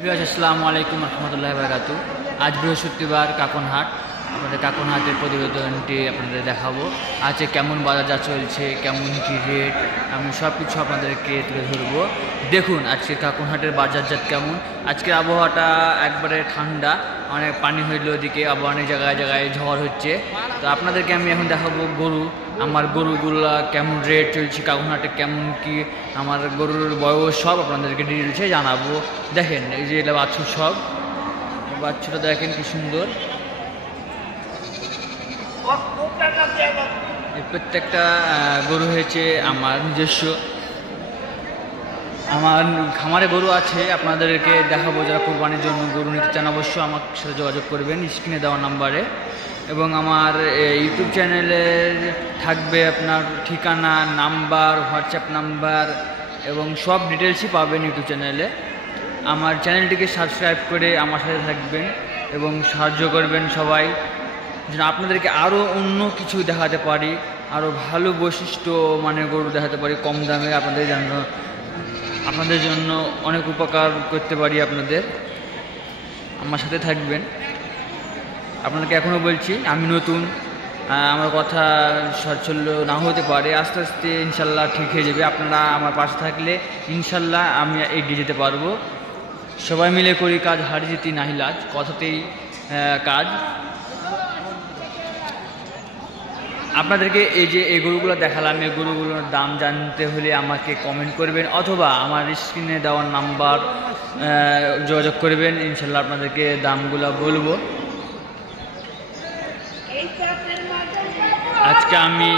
আসসালামু আলাইকুম রহমতুল্লাহ বারাকাতু। আজ বৃহস্পতিবার কাকনহাট, আপনাদের কাকনহাটের প্রতিবেদনটি আপনাদের দেখাবো। আজকে কেমন বাজার চলছে, কেমন কী রেট, আমি সব কিছু আপনাদেরকে তুলে ধরবো। দেখুন আজকে কাকনহাটের বাজারজাত কেমন। আজকের আবহাওয়াটা একবারে ঠান্ডা, অনেক পানি হইল ওদিকে, আবার অনেক জায়গায় জায়গায় ঝড় হচ্ছে। তো আপনাদেরকে আমি এখন দেখাবো গরু, আমার গরুগুলা কেমন রেট চলছে, কাকনহাটে কেমন কি আমার গরুর বয়স সব আপনাদেরকে ডিটেলসে জানাবো। দেখেন এই যে এটা বাছুর, সব বাচ্চাটা দেখেন কি সুন্দর। প্রত্যেকটা গরু হয়েছে আমার নিজস্ব, আমার খামারে গরু আছে, আপনাদেরকে দেখাবো। যারা কোরবানির জন্য গরু নিতে চান অবশ্যই আমার সাথে যোগাযোগ করবেন স্ক্রিনে দেওয়া নাম্বারে। এবং আমার ইউটিউব চ্যানেলের থাকবে আপনার ঠিকানা, নাম্বার, হোয়াটসঅ্যাপ নাম্বার এবং সব ডিটেলসই পাবেন ইউটিউব চ্যানেলে। আমার চ্যানেলটিকে সাবস্ক্রাইব করে আমার সাথে থাকবেন এবং সাহায্য করবেন সবাই, যেন আপনাদেরকে আরও অন্য কিছু দেখাতে পারি, আরও ভালো বৈশিষ্ট্য মানে গরু দেখাতে পারি কম দামে, আপনাদের জন্য অনেক উপকার করতে পারি। আপনাদের আমার সাথে থাকবেন। আপনাদেরকে এখনও বলছি আমি নতুন, আমার কথা সচ্ছল্য না হতে পারে, আস্তে আস্তে ইনশাল্লাহ ঠিক হয়ে যাবে। আপনারা আমার পাশে থাকলে ইনশাল্লাহ আমি এগিয়ে যেতে পারবো। সবাই মিলে করি কাজ, হারি জিতি নাহি লাজ, কথাতেই কাজ। আপনাদেরকে এই যে এই গরুগুলো দেখালাম, এই গরুগুলোর দাম জানতে হলে আমাকে কমেন্ট করবেন অথবা আমার স্ক্রিনে দেওয়ার নাম্বার যোগাযোগ করবেন, ইনশাল্লাহ আপনাদেরকে দামগুলো বলবো। আজকে আমি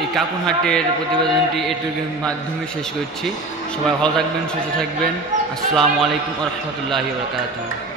এই কাকনহাটের প্রতিবেদনটি এটুকুর মাধ্যমে শেষ করছি। সবাই ভালো থাকবেন, সুস্থ থাকবেন। আসসালামু আলাইকুম রহমতুল্লাহি ওয়া বারাকাতুহু।